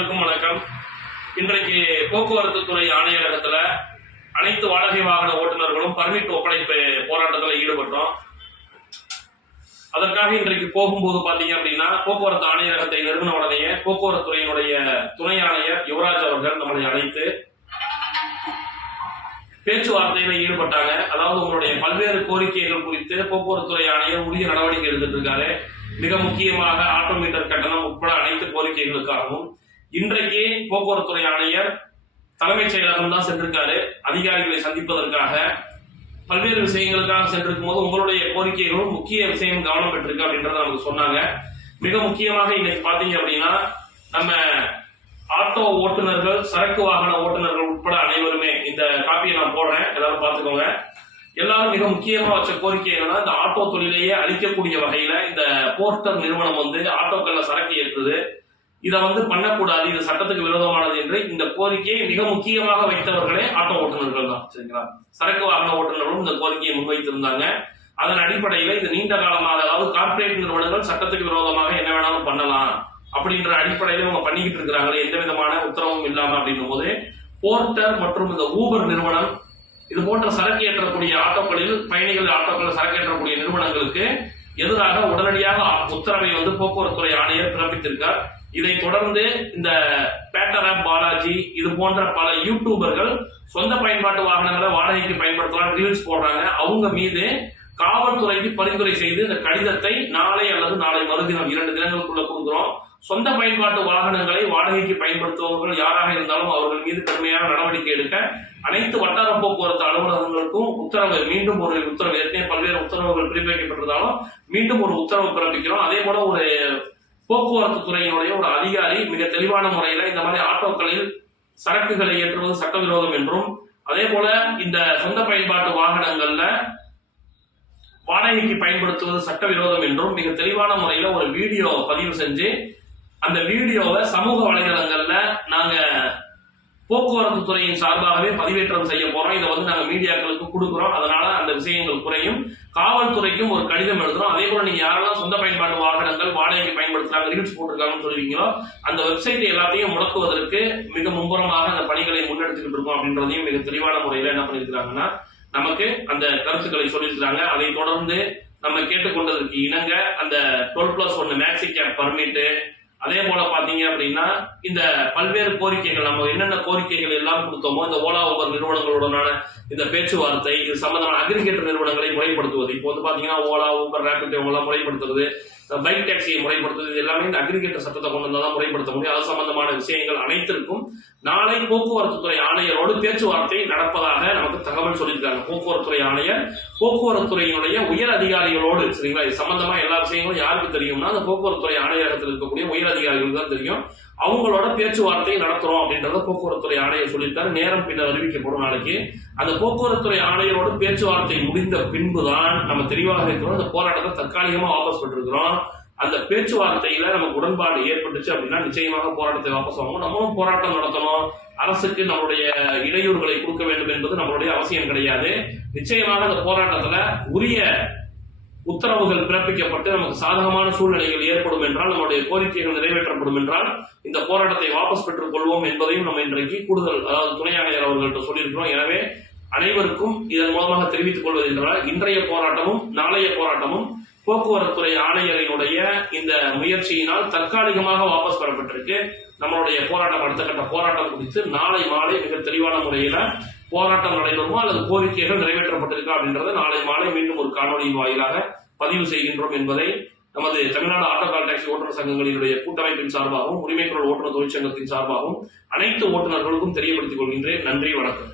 அனைவருக்கும் வணக்கம். இன்றைக்கு போக்குவரத்து துறை ஆணையரகத்துல அனைத்து வாடகை வாகன ஓட்டுநர்களும் பர்மிட் ஒப்படைப்பு போராட்டத்தில் ஈடுபட்டோம். அதற்காக இன்றைக்கு போகும்போது பாத்தீங்க அப்படின்னா போக்குவரத்து ஆணையரகத்தை நிறுவன உடனே போக்குவரத்து துறையினுடைய துணை ஆணையர் யுவராஜ் அவர்கள் நம்மளை அழைத்து பேச்சுவார்த்தையில ஈடுபட்டாங்க. அதாவது உங்களுடைய பல்வேறு கோரிக்கைகள் குறித்து போக்குவரத்து துறை ஆணையர் உரிய நடவடிக்கை எடுத்துட்டு இருக்காரு. மிக முக்கியமாக ஆட்டோமீட்டர் கட்டணம் உட்பட அனைத்து கோரிக்கைகளுக்காகவும் இன்றைக்கு போக்குவரத்துறை ஆணையர் தலைமைச் செயலகம் தான் சென்றிருக்காரு. அதிகாரிகளை சந்திப்பதற்காக பல்வேறு விஷயங்களுக்காக சென்றிருக்கும் போது உங்களுடைய கோரிக்கைகளும் முக்கிய விஷயம் கவனம் பெற்றிருக்கு அப்படின்றத நமக்கு சொன்னாங்க. மிக முக்கியமாக இன்னைக்கு பாத்தீங்க அப்படின்னா நம்ம ஆட்டோ ஓட்டுநர்கள் சரக்கு வாகன ஓட்டுநர்கள் உட்பட அனைவருமே இந்த காப்பியை நான் போடுறேன். எல்லாரும் பார்த்துக்கோங்க. எல்லாரும் மிக முக்கியமா வச்ச கோரிக்கை என்னன்னா இந்த ஆட்டோ தொழிலையே அழிக்கக்கூடிய வகையில இந்த போர்ட்டர் நிறுவனம் வந்து ஆட்டோக்கள்ல சரக்கு ஏற்றுது. இதை வந்து பண்ணக்கூடாது இது சட்டத்துக்கு விரோதமானது என்று இந்த கோரிக்கையை மிக முக்கியமாக வைத்தவர்களே ஆட்டோ ஓட்டுநர்கள் தான். சரிங்களா? சரக்கு வாகன ஓட்டுநர்களும் இந்த கோரிக்கையை முன்வைத்திருந்தாங்க. அதன் அடிப்படையில் இது நீண்ட காலமாக அதாவது கார்ப்பரேட் நிறுவனங்கள் சட்டத்துக்கு விரோதமாக என்ன வேணாலும் பண்ணலாம் அப்படின்ற அடிப்படையில் இவங்க பண்ணிக்கிட்டு இருக்கிறாங்களே எந்த விதமான உத்தரவும் இல்லாமல் அப்படின்னும் போது போர்ட்டர் மற்றும் இந்த ஊபர் நிறுவனம் இது போன்ற சரக்கு ஏற்றக்கூடிய ஆட்டோக்களில் பயணிகள் ஆட்டோக்களில் சரக்கு ஏற்றக்கூடிய நிறுவனங்களுக்கு எதிராக உடனடியாக உத்தரவை வந்து போக்குவரத்துறை ஆணையர் பிறப்பித்திருக்கார்? இதை தொடர்ந்து இந்த பேட்டர் ஆப் பாலாஜி இது போன்ற பல யூடியூபர்கள் சொந்த பயன்பாட்டு வாகனங்களை வாடகைக்கு பயன்படுத்தலாம் ரீல்ஸ் போடுறாங்க. அவங்க மீது காவல்துறைக்கு பரிந்துரை செய்து இந்த கடிதத்தை நாளை அல்லது நாளை மறுதினம் இரண்டு தினங்களுக்குள்ள கொடுக்குறோம். சொந்த பயன்பாட்டு வாகனங்களை வாடகைக்கு பயன்படுத்துபவர்கள் யாராக இருந்தாலும் அவர்கள் மீது கடுமையான நடவடிக்கை எடுக்க அனைத்து வட்டார போக்குவரத்து அலுவலகங்களுக்கும் உத்தரவு மீண்டும் ஒரு உத்தரவு ஏற்கனவே பல்வேறு உத்தரவுகள் பிறப்பிக்கப்பட்டிருந்தாலும் மீண்டும் ஒரு உத்தரவு பிறப்பிக்கிறோம். அதே போல ஒரு போக்குவரத்து துறையினுடைய ஒரு அதிகாரி மிக தெளிவான முறையில் இந்த மாதிரி ஆட்டோக்களில் சரக்குகளை ஏற்றுவது சட்டவிரோதம் என்றும் அதே போல இந்த சொந்த பயன்பாட்டு வாகனங்கள்ல வாடகைக்கு பயன்படுத்துவது சட்டவிரோதம் என்றும் மிக தெளிவான முறையில ஒரு வீடியோ பதிவு செஞ்சு அந்த வீடியோவை சமூக வலைதளங்கள்ல நாங்க போக்குவரத்து துறையின் சார்பாகவே பதிவேற்றம் செய்ய போறோம். இதை வந்து நாங்க மீடியாக்களுக்கு கொடுக்குறோம். அதனால அந்த விஷயங்கள் குறையும். காவல்துறைக்கும் ஒரு கடிதம் எழுதுறோம். அதே போல நீங்க யாரெல்லாம் சொந்த பயன்பாட்டு வாகனங்கள் வாடகைக்கு பயன்படுத்துறாங்க ரீல்ஸ் போட்டிருக்காங்கன்னு சொல்லுவீங்களோ அந்த வெப்சைட் எல்லாத்தையும் முடக்குவதற்கு மிக மும்புறமாக அந்த பணிகளை முன்னெடுத்துக்கிட்டு இருக்கோம் அப்படின்றதையும் மிக தெளிவான முறையில என்ன பண்ணியிருக்கிறாங்கன்னா நமக்கு அந்த கருத்துக்களை சொல்லியிருக்கிறாங்க. அதை தொடர்ந்து நம்ம கேட்டுக்கொண்டதற்கு இணங்க அந்த டுவெல் பிளஸ் ஒன்னு மேக்ஸி கேப் பர்மிட்டு அதே போல பாத்தீங்க அப்படின்னா இந்த பல்வேறு கோரிக்கைகள் நம்ம என்னென்ன கோரிக்கைகள் எல்லாம் கொடுத்தோமோ இந்த ஓலா ஊபர் நிறுவனங்களுடனான இந்த பேச்சுவார்த்தை இது சம்பந்தமான அக்ரிகேட்டர் நிறுவனங்களை முறைப்படுத்துவது. இப்போ வந்து பாத்தீங்கன்னா ஓலா ஊபர் ரேபிட் இவங்கெல்லாம் முறைப்படுத்துறது. பைக் டாக்ஸியை முறைப்படுத்துவது இது எல்லாமே இந்த அக்ரிகேட்டர் சட்டத்தை கொண்டு வந்தால் தான் முறைப்படுத்த முடியும். அது சம்பந்தமான விஷயங்கள் அனைத்திற்கும் நாளை போக்குவரத்து துறை ஆணையரோடு பேச்சுவார்த்தை நடப்பதாக நமக்கு தகவல் சொல்லியிருக்காங்க. போக்குவரத்துறை ஆணையர் போக்குவரத்து துறையினுடைய உயர் அதிகாரிகளோடு சரிங்களா? இது சம்பந்தமா எல்லா விஷயங்களும் யாருக்கு தெரியும்னா அந்த போக்குவரத்துறை ஆணையரகத்தில் இருக்கக்கூடிய உயர் அதிகாரிகளுக்கு தான் தெரியும். அவங்களோட பேச்சுவார்த்தை நடத்துறோம் அப்படின்றத போக்குவரத்துறை ஆணையர் சொல்லியிருக்காரு. நேரம் பின்னர் அறிவிக்கப்படும் நாளைக்கு. அந்த போக்குவரத்துறை ஆணையரோட பேச்சுவார்த்தை முடிந்த பின்புதான் நம்ம தெளிவாக இருக்கிறோம். இந்த போராட்டத்தை தற்காலிகமா வாபஸ் பெற்றிருக்கிறோம். அந்த பேச்சுவார்த்தையில நமக்கு உடன்பாடு ஏற்பட்டுச்சு அப்படின்னா நிச்சயமாக போராட்டத்தை வாபஸ் வாங்குவோம் நம்மளும் போராட்டம் நடத்தணும். அரசுக்கு நம்மளுடைய இடையூறுகளை கொடுக்க வேண்டும் என்பது நம்மளுடைய அவசியம் கிடையாது. நிச்சயமாக அந்த போராட்டத்துல உரிய உத்தரவுகள் பிறப்பிக்கப்பட்டு நமக்கு சாதகமான சூழ்நிலைகள் ஏற்படும் என்றால் நம்முடைய கோரிக்கைகள் நிறைவேற்றப்படும் என்றால் இந்த போராட்டத்தை வாபஸ் பெற்றுக் கொள்வோம் என்பதையும் நம்ம இன்றைக்கு கூடுதல் அதாவது துணை ஆணையர் அவர்கள்ட்ட சொல்லியிருக்கிறோம். எனவே அனைவருக்கும் இதன் மூலமாக தெரிவித்துக் கொள்வது என்றால் இன்றைய போராட்டமும் நாளைய போராட்டமும் போக்குவரத்துறை ஆணையரினுடைய இந்த முயற்சியினால் தற்காலிகமாக வாபஸ் பெறப்பட்டிருக்கு. நம்மளுடைய போராட்டம் அடுத்த கட்ட போராட்டம் குறித்து நாளை மாலை மிக தெளிவான முறையில போராட்டம் நடைபெறுமோ அல்லது கோரிக்கைகள் நிறைவேற்றப்பட்டிருக்கா அப்படின்றத நாளை மாலை மீண்டும் ஒரு காணொலியின் வாயிலாக பதிவு செய்கின்றோம் என்பதை நமது தமிழ்நாடு ஆட்டோ கால் டாக்ஸி ஓட்டுநர் சங்கங்களினுடைய கூட்டமைப்பின் சார்பாகவும் உரிமைக்குரல் ஓட்டுநர் தொழிற்சங்கத்தின் சார்பாகவும் அனைத்து ஓட்டுநர்களுக்கும் தெரியப்படுத்திக் கொள்கின்றேன். நன்றி வணக்கம்.